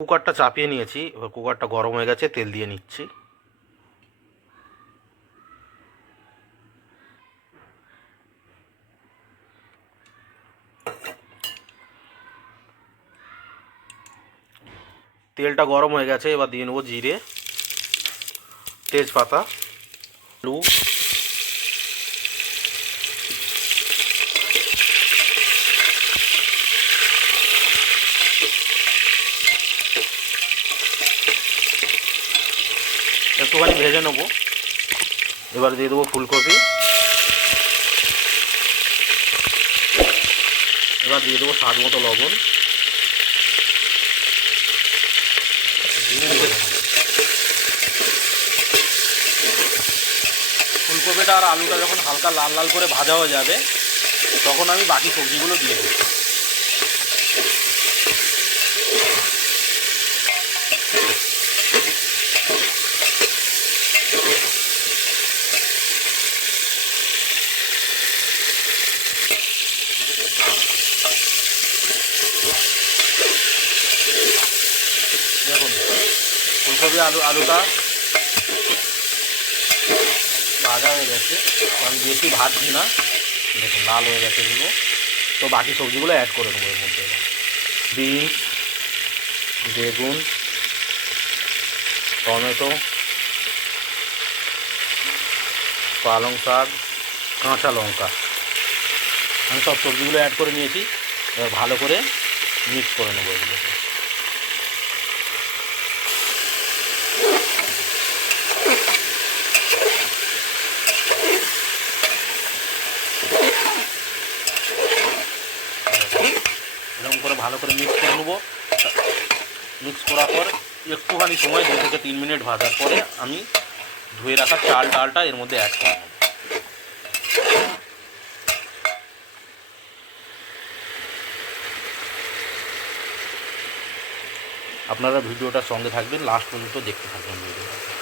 কুকারটা চাপিয়ে নিয়েছি, এবার কুকারটা গরম হয়ে গেছে, তেল দিয়ে নিচ্ছি। তেলটা গরম হয়ে গেছে, এবার দিয়ে নেবো জিরে, তেজপাতা, আলু, একটুখানি ভেজে নেবো। এবার দিয়ে দেবো ফুলকপি, এবার দিয়ে দেবো স্বাদ মতো লবণ। ফুলকপিটা আর আলুটা যখন হালকা লাল লাল করে ভাজা হয়ে যাবে, তখন আমি বাকি সবজিগুলো দিয়ে দেবো। দেখুন ফুলকপি আলুটা ভাজা হয়ে গেছে, আমি বেশি ভাজছি না, দেখুন লাল হয়ে গেছে এগুলো। তো বাকি সবজিগুলো অ্যাড করে নেবো এর মধ্যে। বিনস, বেগুন, টমেটো, পালং শাক, কাঁচা লঙ্কা, আমি সব সবজিগুলো অ্যাড করে নিয়েছি। এবার ভালো করে মিক্স করে নেবো এগুলোকে। এরকম করে ভালো করে মিক্স করে নেবো। মিক্স করার পর একটুখানি সময় 2 থেকে 3 মিনিট ভাজার পরে আমি ধুয়ে রাখা চালটা এর মধ্যে অ্যাড করে নেব। আপনারা ভিডিওটার সঙ্গে থাকবেন, লাস্ট পর্যন্ত দেখতে থাকবেন ভিডিওটা।